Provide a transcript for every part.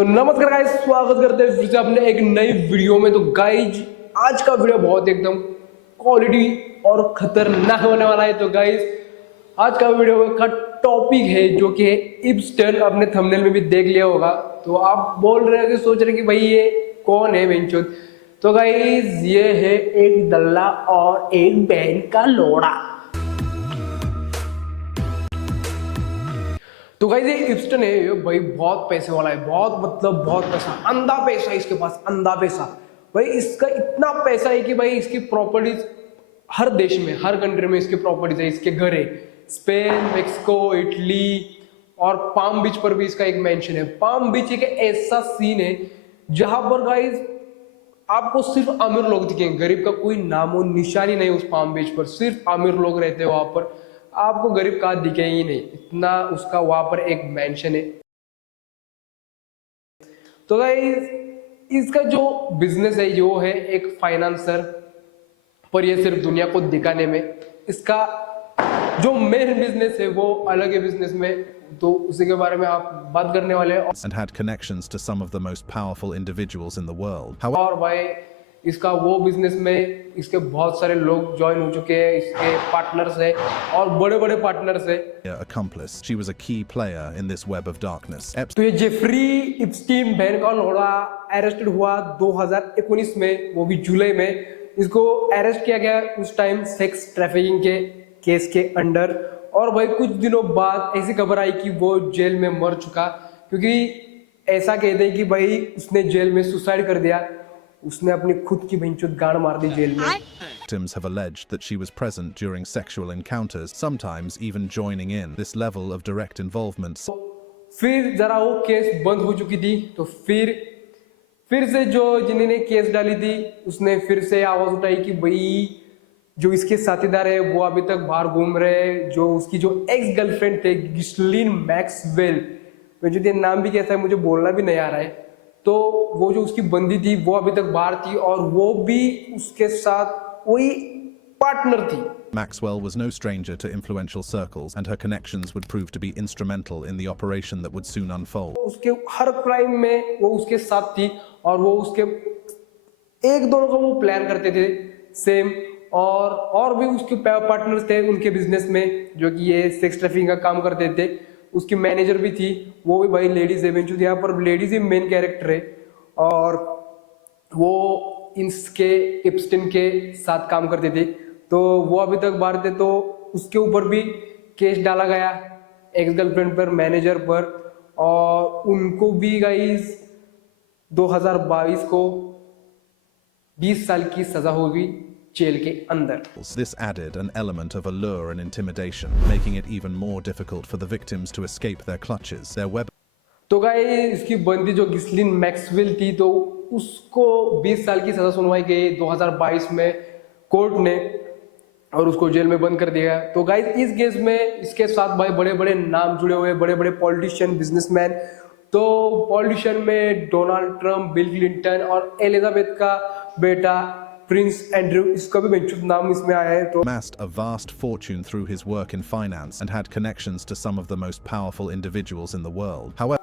तो नमस्कार गाइस, स्वागत करते हैं फिर से अपने एक नई वीडियो में। तो गाइज आज का वीडियो बहुत एकदम क्वालिटी और खतरनाक होने वाला है। तो गाइज आज का वीडियो का टॉपिक है जो कि है इप्स्टन। अपने थंबनेल में भी देख लिया होगा। तो आप बोल रहे हो कि सोच रहे कि भाई ये कौन है बेंचोद। तो गाइज ये है एक दल्ला और एक बहन का लोड़ा। तो गाइस ये इप्स्टन है, ये भाई बहुत पैसे वाला है, बहुत मतलब बहुत पैसा, अंधा पैसा इसके पास, अंधा पैसा। भाई इसका इतना पैसा है कि भाई इसकी प्रॉपर्टीज हर देश में, हर कंट्री में इसकी प्रॉपर्टीज है, इसके घर है। स्पेन, मेक्सिको, इटली और पाम बीच पर भी इसका एक मेंशन है। पाम बीच एक ऐसा सीन है जहां पर गाइस आपको सिर्फ अमीर लोग दिखेंगे, गरीब का कोई नामो निशानी नहीं। उस पाम बीच पर सिर्फ अमीर लोग रहते हैं वहां पर, आपको गरीब का दिखे ही नहीं, इतना उसका वहां पर एक मेंशन है। तो गाइस इसका जो बिजनेस है वो है एक फाइनेंसर, पर ये सिर्फ दुनिया को दिखाने में। इसका जो मेन बिजनेस है वो अलग है बिजनेस में, तो उसी के बारे में आप बात करने वाले हैं। And had connections to some of the most powerful individuals in the world. और भाई इसका वो बिजनेस में इसके बहुत सारे लोग ज्वाइन हो चुके हैं, इसके पार्टनर्स है और बड़े बड़े पार्टनर्स है। Accomplice. She was a key player in this web of darkness. तो ये जेफरी इप्स्टीन बहन का लोड़ा अरेस्टेड हुआ 2019 में, वो भी जुलाई में। इसको अरेस्ट किया गया उस टाइम सेक्स ट्रैफिकिंग के केस के अंडर। और भाई कुछ दिनों बाद ऐसी खबर आई कि वो जेल में मर चुका, क्योंकि ऐसा कहते हैं कि भाई उसने जेल में सुसाइड कर दिया, उसने अपनी खुद की भैंचोद गाड़ मार दी जेल में। Victims have alleged that she was present during sexual encounters, sometimes even joining in. This level of direct involvement. फिर जरा वो केस बंद हो चुकी थी, तो फिर से जो जिन्होंने केस डाली थी उसने फिर से आवाज उठाई कि भाई जो इसके साथीदार है वो अभी तक बाहर घूम रहे हैं। जो उसकी जो एक्स गर्लफ्रेंड थे गिस्लीन मैक्सवेल, मुझे ये नाम भी कैसा है मुझे बोलना भी नहीं आ रहा है, तो वो जो उसकी बंदी थी वो अभी तक बाहर थी और वो भी उसके साथ वही पार्टनर थी। Maxwell was no stranger to influential circles, and her connections would prove to be instrumental in the operation that would soon unfold. उसके हर क्राइम में वो उसके साथ थी और वो उसके एक दोनों का वो प्लान करते थे सेम। और भी उसके पार्टनर्स थे उनके बिजनेस में, जो कि ये सेक्स ट्रैफिकिंग का काम करते थे। उसकी मैनेजर भी थी, वो भी भाई लेडीज है। बेंचू यहाँ पर लेडीज ही मेन कैरेक्टर है और वो इसके इप्स्टन के साथ काम करते थे। तो वो अभी तक बाहर थे, तो उसके ऊपर भी केस डाला गया एक्स गर्लफ्रेंड पर, मैनेजर पर। और उनको भी गाइस 2022 को 20 साल की सजा होगी जेल के अंदर। This added an element of allure and intimidation, making it even more difficult for the victims to escape their clutches. Their web. तो गाइस इसकी बंदी जो गिस्लीन मैक्सवेल थी, तो उसको 20 साल की सजा सुनवाई गई 2022 में कोर्ट ने, और उसको जेल में बंद कर दिया। तो गाइस इस केस में इसके साथ भाई बड़े बड़े नाम जुड़े हुए, बड़े बड़े पॉलिटिशियन, बिजनेसमैन। तो पॉलिटिशियन में डोनाल्ड ट्रंप, बिल क्लिंटन और एलिजाबेथ का बेटा प्रिंस एंड्रू, इसका भी बेंचुत नाम इसमें आया है। तो amassed a vast fortune through his work in finance and had connections to some of the most powerful individuals in the world. However,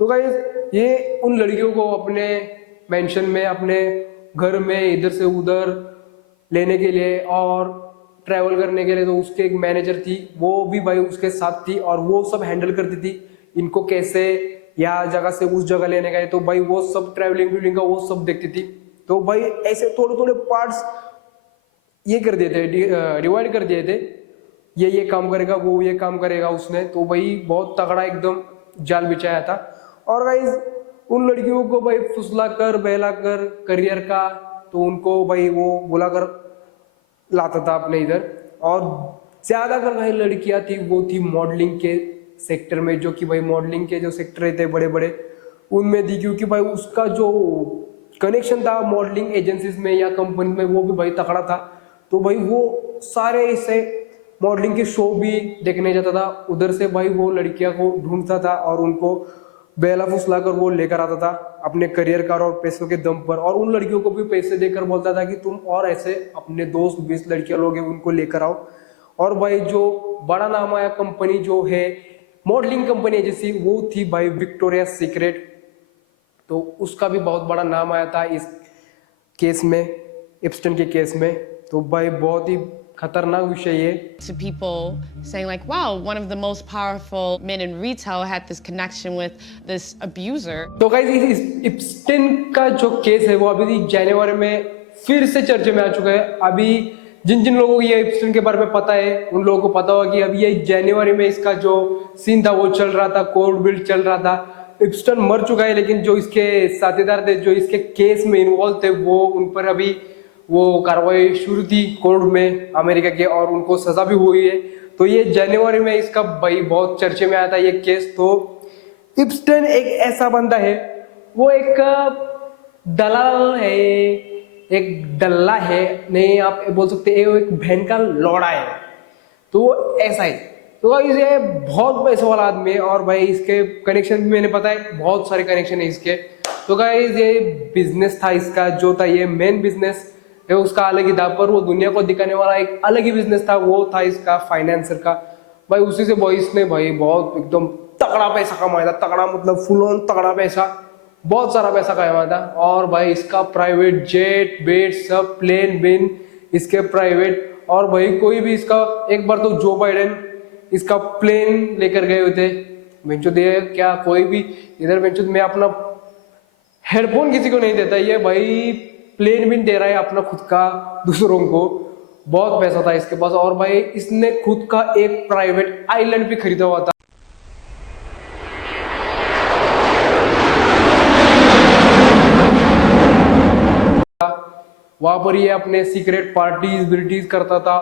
तो गाइस ये उन लड़कियों को अपने मेंशन में, अपने घर में इधर से उधर लेने के लिए और ट्रैवल करने के लिए, तो उसके एक मैनेजर थी, वो भी भाई उसके साथ थी और वो सब हैंडल करती थी इनको कैसे या जगह से उस जगह लेने का। तो भाई वो सब ट्रैवलिंग का वो सब देखती थी। तो भाई ऐसे थोड़े थोड़े पार्ट्स ये कर दिए थे, डिवाइड कर दिए थे, ये काम करेगा, वो ये काम करेगा उसने। तो भाई बहुत तगड़ा एकदम जाल बिछाया था। और गाइस उन लड़कियों को भाई फुसला कर बहला कर करियर का, तो उनको भाई वो बुला कर लाता था अपने इधर। और ज्यादातर भाई लड़कियां थी वो थी मॉडलिंग के सेक्टर में, जो कि भाई मॉडलिंग के जो सेक्टर थे बड़े बड़े उनमें थी, क्योंकि भाई उसका जो कनेक्शन था मॉडलिंग एजेंसीज में या कंपनी में वो भी भाई तकड़ा था। तो भाई वो सारे ऐसे मॉडलिंग के शो भी देखने जाता था, उधर से भाई वो लड़कियां को ढूंढता था और उनको बेला फुसला कर वो लेकर आता था अपने करियर का और पैसों के दम पर। और उन लड़कियों को भी पैसे देकर बोलता था कि तुम और ऐसे अपने दोस्त 20 लड़कियां लोगे उनको लेकर आओ। और भाई जो बड़ा नाम आया कंपनी जो है मॉडलिंग कंपनी एजेंसी, वो थी भाई विक्टोरिया सीक्रेट। तो उसका भी बहुत बड़ा नाम आया था इस केस में, एप्स्टेन के केस में। तो भाई बहुत ही खतरनाक विषय है। To people saying like, wow, one of the most powerful men in retail had this connection with this abuser. तो गाइस इस एप्स्टेन का जो केस है वो अभी जनवरी में फिर से चर्चे में आ चुका है। अभी जिन जिन लोगों को ये एप्स्टेन के बारे में पता है उन लोगों को पता होगा कि अभी ये जनवरी में इसका जो सीन था वो चल रहा था, कोर्ट बिल्ड चल रहा था। एप्स्टेन मर चुका है, लेकिन जो इसके साथीदार थे, जो इसके केस में इन्वॉल्व थे, वो उन पर अभी वो कार्रवाई शुरू थी कोर्ट में अमेरिका के, और उनको सजा भी हुई है। तो ये जनवरी में इसका भाई बहुत चर्चे में आया था ये केस। तो एप्स्टेन एक ऐसा बंदा है, वो एक दलाल है, एक डल्ला है, नहीं आप बोल सकते हैं, एक बहन का लौड़ा है। तो वो ऐसा है। तो गाइस ये बहुत पैसे वाला आदमी है, और भाई इसके कनेक्शन भी मैंने पता है, बहुत सारे कनेक्शन है इसके। तो गाइस ये बिजनेस था इसका, जो था ये मेन बिजनेस है उसका अलग ही था, पर वो दुनिया को दिखाने वाला एक अलग ही बिजनेस था, वो था इसका फाइनेंसर का। भाई उसी से बॉयस ने भाई बहुत एकदम तगड़ा पैसा कमाया था, तगड़ा मतलब फुल ऑन तगड़ा पैसा, बहुत सारा पैसा कमाया था। और भाई इसका प्राइवेट जेट बेट सब प्लेन बिन इसके प्राइवेट, और भाई कोई भी इसका, एक बार तो जो बाइडेन इसका प्लेन लेकर गए हुए थे। बेंचो दे क्या कोई भी इधर बेंचो में अपना हेडफोन किसी को नहीं देता, ये भाई प्लेन भी दे रहा है अपना खुद का दूसरों को। बहुत पैसा था इसके पास, और भाई इसने खुद का एक प्राइवेट आइलैंड भी खरीदा हुआ था। वहां पर ये अपने सीक्रेट पार्टीज ब्रिटीज करता था,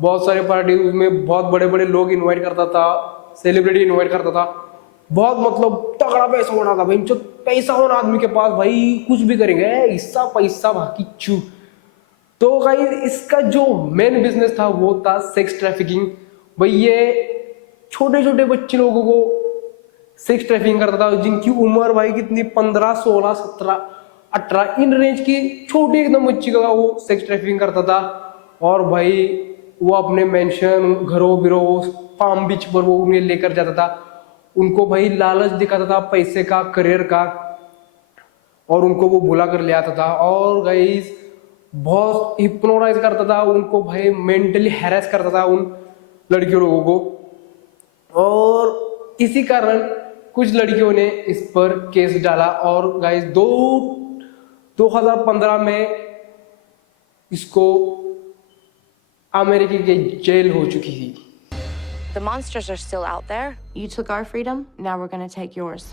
बहुत सारे पार्टी, उसमें बहुत बड़े बड़े लोग इनवाइट करता था, सेलिब्रिटी इनवाइट करता था। बहुत मतलब तगड़ा पैसा होना था भाई, जो पैसा होना आदमी के पास भाई कुछ भी करेंगे, हिस्सा पैसा बाकी चू। तो भाई इसका जो मेन बिजनेस था वो था सेक्स ट्रैफिकिंग। भाई ये छोटे छोटे बच्चे लोगों को सेक्स ट्रैफिकिंग करता था, जिनकी उम्र भाई कितनी 15, 16, 17, 18 इन रेंज की छोटी एकदम बच्ची का वो सेक्स ट्रैफिकिंग करता था। और भाई वो अपने मेंशन घरों बिरो पाम बीच पर वो उन्हें लेकर जाता था, उनको भाई लालच दिखाता था पैसे का, करियर का, और उनको वो बुला कर ले आता था। और गाइस बहुत हिप्नोटाइज करता था उनको, भाई मेंटली हैरेस करता था उन लड़कियों लोगों को। और इसी कारण कुछ लड़कियों ने इस पर केस डाला, और गाइस 2015 में इसको अमेरिका की जेल हो चुकी थी। The monsters are still out there. You took our freedom, now we're gonna take yours.